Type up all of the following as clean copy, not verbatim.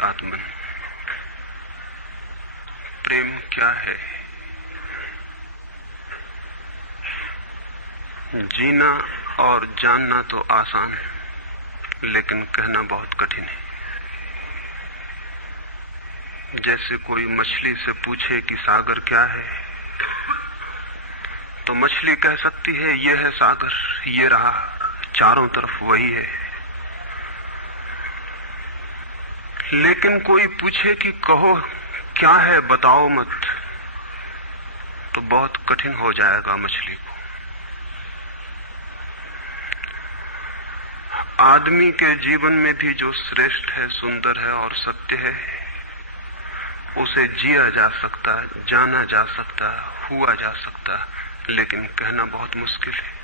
आत्मन। प्रेम क्या है? जीना और जानना तो आसान है, लेकिन कहना बहुत कठिन है। जैसे कोई मछली से पूछे कि सागर क्या है, तो मछली कह सकती है ये है सागर, ये रहा, चारों तरफ वही है। लेकिन कोई पूछे कि कहो क्या है, बताओ मत, तो बहुत कठिन हो जाएगा मछली को। आदमी के जीवन में भी जो श्रेष्ठ है, सुंदर है और सत्य है, उसे जिया जा सकता, जाना जा सकता, हुआ जा सकता, लेकिन कहना बहुत मुश्किल है।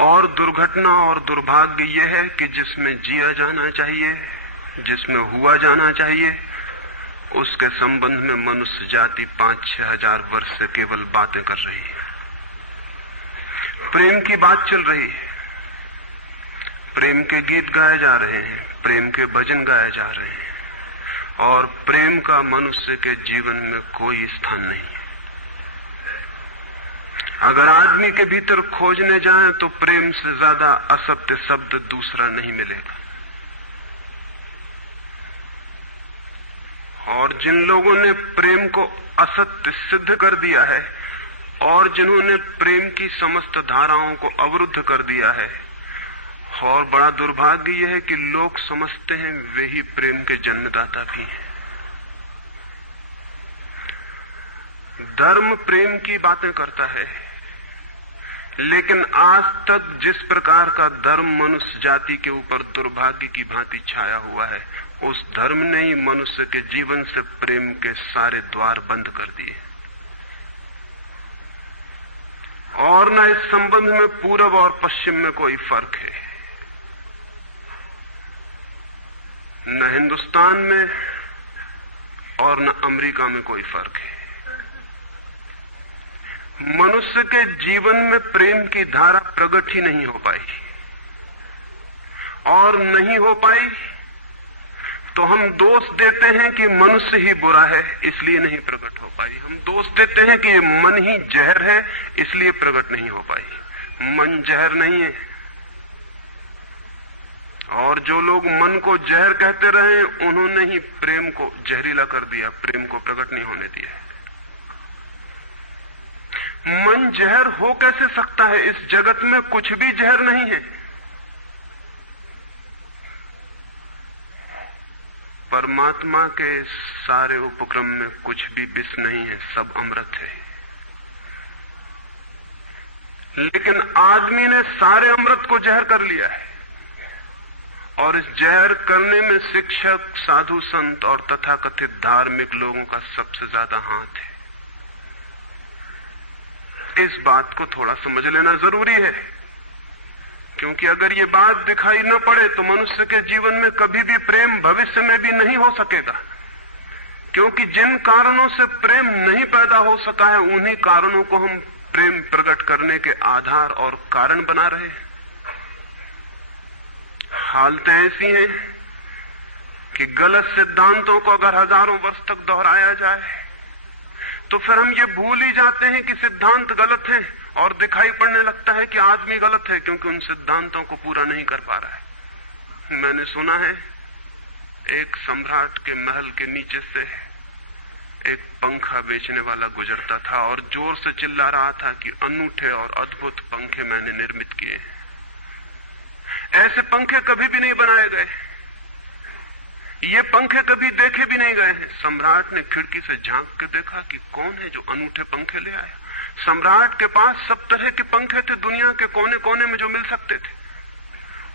और दुर्घटना और दुर्भाग्य यह है कि जिसमें जिया जाना चाहिए, जिसमें हुआ जाना चाहिए, उसके संबंध में मनुष्य जाति 5-6 हजार वर्ष से केवल बातें कर रही है। प्रेम की बात चल रही है, प्रेम के गीत गाए जा रहे हैं, प्रेम के भजन गाए जा रहे हैं, और प्रेम का मनुष्य के जीवन में कोई स्थान नहीं है। अगर आदमी के भीतर खोजने जाएं तो प्रेम से ज्यादा असत्य शब्द दूसरा नहीं मिलेगा। और जिन लोगों ने प्रेम को असत्य सिद्ध कर दिया है और जिन्होंने प्रेम की समस्त धाराओं को अवरुद्ध कर दिया है, और बड़ा दुर्भाग्य यह है कि लोग समझते हैं वे ही प्रेम के जन्मदाता भी हैं। धर्म प्रेम की बातें करता है, लेकिन आज तक जिस प्रकार का धर्म मनुष्य जाति के ऊपर दुर्भाग्य की भांति छाया हुआ है, उस धर्म ने ही मनुष्य के जीवन से प्रेम के सारे द्वार बंद कर दिए। और न इस संबंध में पूरब और पश्चिम में कोई फर्क है, न हिंदुस्तान में और न अमेरिका में कोई फर्क है। मनुष्य के जीवन में प्रेम की धारा प्रकट ही नहीं हो पाई, और नहीं हो पाई तो हम दोष देते हैं कि मनुष्य ही बुरा है, इसलिए नहीं प्रकट हो पाई। हम दोष देते हैं कि ये मन ही जहर है, इसलिए प्रकट नहीं हो पाई। मन जहर नहीं है, और जो लोग मन को जहर कहते रहे, उन्होंने ही प्रेम को जहरीला कर दिया, प्रेम को प्रकट नहीं होने दिया। मन जहर हो कैसे सकता है? इस जगत में कुछ भी जहर नहीं है। परमात्मा के सारे उपक्रम में कुछ भी विष नहीं है, सब अमृत है। लेकिन आदमी ने सारे अमृत को जहर कर लिया है, और इस जहर करने में शिक्षक, साधु संत और तथाकथित धार्मिक लोगों का सबसे ज्यादा हाथ है। इस बात को थोड़ा समझ लेना जरूरी है, क्योंकि अगर ये बात दिखाई न पड़े तो मनुष्य के जीवन में कभी भी प्रेम भविष्य में भी नहीं हो सकेगा। क्योंकि जिन कारणों से प्रेम नहीं पैदा हो सका है, उन्हीं कारणों को हम प्रेम प्रकट करने के आधार और कारण बना रहे हैं। हालतें ऐसी हैं कि गलत सिद्धांतों को अगर हजारों वर्ष तक दोहराया जाए तो फिर हम ये भूल ही जाते हैं कि सिद्धांत गलत है, और दिखाई पड़ने लगता है कि आदमी गलत है, क्योंकि उन सिद्धांतों को पूरा नहीं कर पा रहा है। मैंने सुना है एक सम्राट के महल के नीचे से एक पंखा बेचने वाला गुजरता था और जोर से चिल्ला रहा था कि अनूठे और अद्भुत पंखे मैंने निर्मित किए हैं। ऐसे पंखे कभी भी नहीं बनाए गए, ये पंखे कभी देखे भी नहीं गए हैं। सम्राट ने खिड़की से झांक के देखा कि कौन है जो अनूठे पंखे ले आया। सम्राट के पास सब तरह के पंखे थे, दुनिया के कोने कोने में जो मिल सकते थे।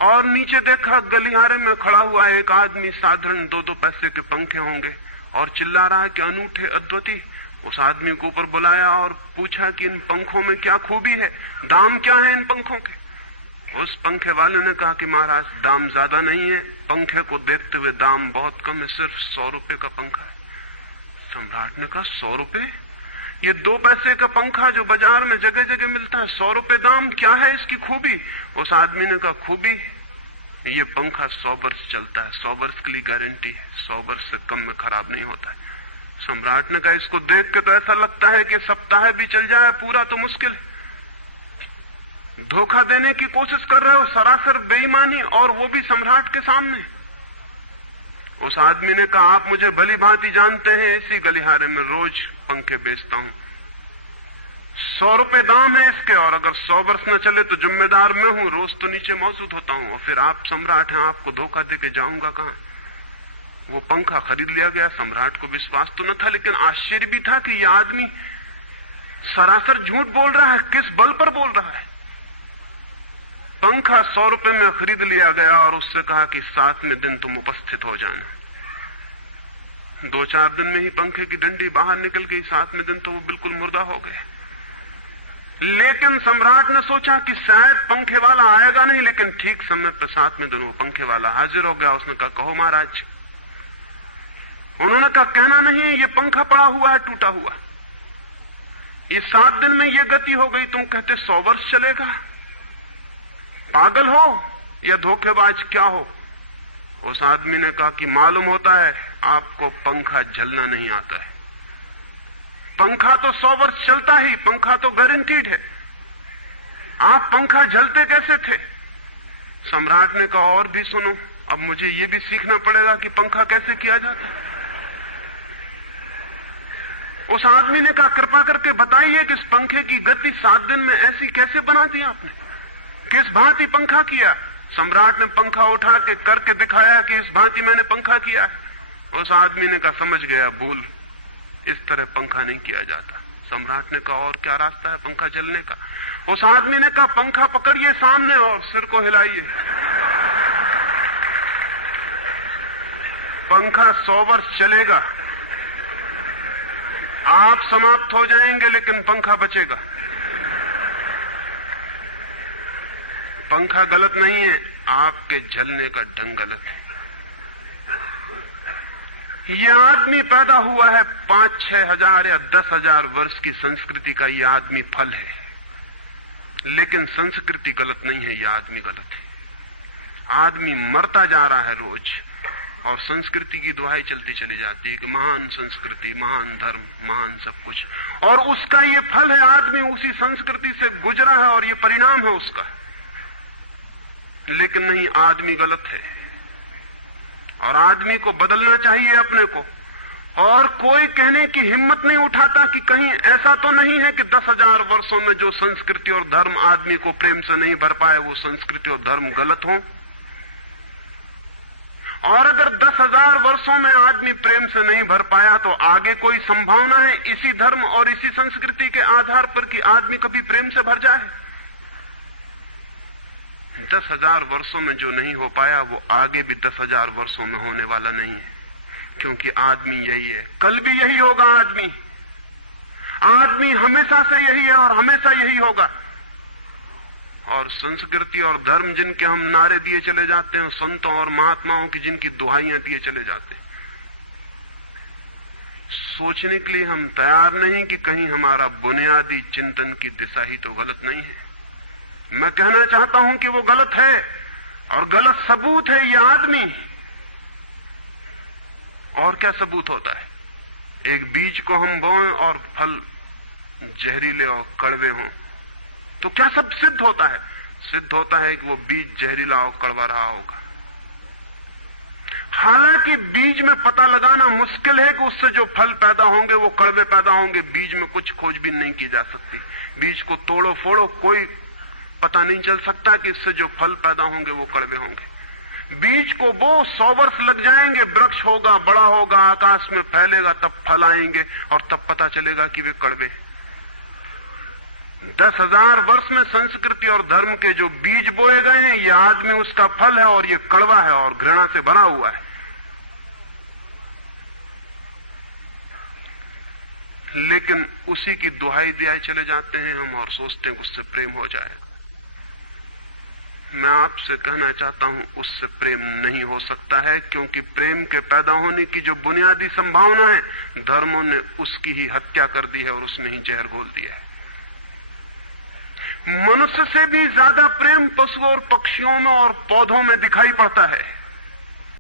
और नीचे देखा, गलियारे में खड़ा हुआ एक आदमी, साधारण 2-2 पैसे के पंखे होंगे, और चिल्ला रहा है कि अनूठे, अद्वितीय। उस आदमी को ऊपर बुलाया और पूछा कि इन पंखों में क्या खूबी है, दाम क्या है इन पंखों के। उस पंखे वाले ने कहा कि महाराज, दाम ज्यादा नहीं है, पंखे को देखते हुए दाम बहुत कम है, सिर्फ 100 रुपए का पंखा है। सम्राट ने कहा 100 रुपए? ये 2 पैसे का पंखा जो बाजार में जगह जगह मिलता है, 100 रुपए दाम, क्या है इसकी खूबी? उस आदमी ने कहा खूबी ये पंखा 100 वर्ष चलता है, 100 वर्ष के लिए गारंटी है, 100 वर्ष से कम में खराब नहीं होता है। सम्राट ने कहा इसको देख के तो ऐसा लगता है कि सप्ताह भी चल जाए, पूरा तो मुश्किल है। धोखा देने की कोशिश कर रहे हो, सरासर बेईमानी, और वो भी सम्राट के सामने। उस आदमी ने कहा आप मुझे भली भांति जानते हैं, इसी गलिहारे में रोज पंखे बेचता हूं, 100 रुपए दाम है इसके, और अगर 100 वर्ष न चले तो जिम्मेदार मैं हूं, रोज तो नीचे मौजूद होता हूं, और फिर आप सम्राट हैं, आपको धोखा देके जाऊंगा कहां। वो पंखा खरीद लिया गया। सम्राट को विश्वास तो न था, लेकिन आश्चर्य भी था कि यह आदमी सरासर झूठ बोल रहा है, किस बल पर बोल रहा है। पंखा 100 रुपए में खरीद लिया गया और उससे कहा कि 7वें दिन तुम उपस्थित हो जाना। 2-4 दिन में ही पंखे की डंडी बाहर निकल गई, 7वें दिन तो वो बिल्कुल मुर्दा हो गए। लेकिन सम्राट ने सोचा कि शायद पंखे वाला आएगा नहीं, लेकिन ठीक समय पर 7वें दिन वो पंखे वाला हाजिर हो गया। उसने कहा कहो महाराज। उन्होंने कहा कहना नहीं है, ये पंखा पड़ा हुआ है टूटा हुआ, ये 7 दिन में ये गति हो गई, तुम कहते 100 वर्ष चलेगा। पागल हो या धोखेबाज क्या हो। उस आदमी ने कहा कि मालूम होता है आपको पंखा जलना नहीं आता है। पंखा तो 100 वर्ष चलता ही, पंखा तो गारंटीड है, आप पंखा जलते कैसे थे। सम्राट ने कहा और भी सुनो, अब मुझे ये भी सीखना पड़ेगा कि पंखा कैसे किया जाता है। उस आदमी ने कहा कृपा करके बताइए कि इस पंखे की गति 7 दिन में ऐसी कैसे बना दी आपने, किस भांति पंखा किया। सम्राट ने पंखा उठा के करके दिखाया कि इस भांति मैंने पंखा किया। उस आदमी ने कहा समझ गया, भूल, इस तरह पंखा नहीं किया जाता। सम्राट ने कहा और क्या रास्ता है पंखा जलने का। उस आदमी ने कहा पंखा पकड़िए सामने और सिर को हिलाइए। पंखा 100 वर्ष चलेगा, आप समाप्त हो जाएंगे लेकिन पंखा बचेगा। पंखा गलत नहीं है, आपके जलने का ढंग गलत है। यह आदमी पैदा हुआ है 5-6 हजार या 10 हजार वर्ष की संस्कृति का, यह आदमी फल है, लेकिन संस्कृति गलत नहीं है, यह आदमी गलत है। आदमी मरता जा रहा है रोज, और संस्कृति की दुहाई चलती चली जाती है कि महान संस्कृति, महान धर्म, महान सब कुछ, और उसका ये फल है, आदमी उसी संस्कृति से गुजरा है और ये परिणाम है उसका। लेकिन नहीं, आदमी गलत है और आदमी को बदलना चाहिए अपने को। और कोई कहने की हिम्मत नहीं उठाता कि कहीं ऐसा तो नहीं है कि 10,000 वर्षों में जो संस्कृति और धर्म आदमी को प्रेम से नहीं भर पाए, वो संस्कृति और धर्म गलत हो। और अगर 10,000 वर्षों में आदमी प्रेम से नहीं भर पाया, तो आगे कोई संभावना है इसी धर्म और इसी संस्कृति के आधार पर कि आदमी कभी प्रेम से भर जाए। 10,000 वर्षों में जो नहीं हो पाया, वो आगे भी 10,000 वर्षों में होने वाला नहीं है, क्योंकि आदमी यही है, कल भी यही होगा। आदमी हमेशा से यही है और हमेशा यही होगा। और संस्कृति और धर्म जिनके हम नारे दिए चले जाते हैं, संतों और महात्माओं की जिनकी दुहाइयां दिए चले जाते हैं, सोचने के लिए हम तैयार नहीं कि कहीं हमारा बुनियादी चिंतन की दिशा ही तो गलत नहीं है। मैं कहना चाहता हूं कि वो गलत है, और गलत सबूत है ये आदमी। और क्या सबूत होता है? एक बीज को हम बोएं और फल जहरीले और कड़वे हों, तो क्या सब सिद्ध होता है? सिद्ध होता है कि वो बीज जहरीला और कड़वा रहा होगा। हालांकि बीज में पता लगाना मुश्किल है कि उससे जो फल पैदा होंगे वो कड़वे पैदा होंगे। बीज में कुछ खोजबीन नहीं की जा सकती। बीज को तोड़ो फोड़ो, कोई पता नहीं चल सकता कि इससे जो फल पैदा होंगे वो कड़वे होंगे। बीज को वो 100 वर्ष लग जाएंगे, वृक्ष होगा, बड़ा होगा, आकाश में फैलेगा, तब फल आएंगे और तब पता चलेगा कि वे कड़वे। 10,000 वर्ष में संस्कृति और धर्म के जो बीज बोए गए हैं, ये आदमी उसका फल है और ये कड़वा है और घृणा से भरा हुआ है। लेकिन उसी की दुहाई दिए चले जाते हैं हम और सोचते हैं कि उससे प्रेम हो जाएगा। मैं आपसे कहना चाहता हूं उससे प्रेम नहीं हो सकता है, क्योंकि प्रेम के पैदा होने की जो बुनियादी संभावना है, धर्मों ने उसकी ही हत्या कर दी है और उसमें ही जहर घोल दिया है। मनुष्य से भी ज्यादा प्रेम पशुओं और पक्षियों में और पौधों में दिखाई पड़ता है।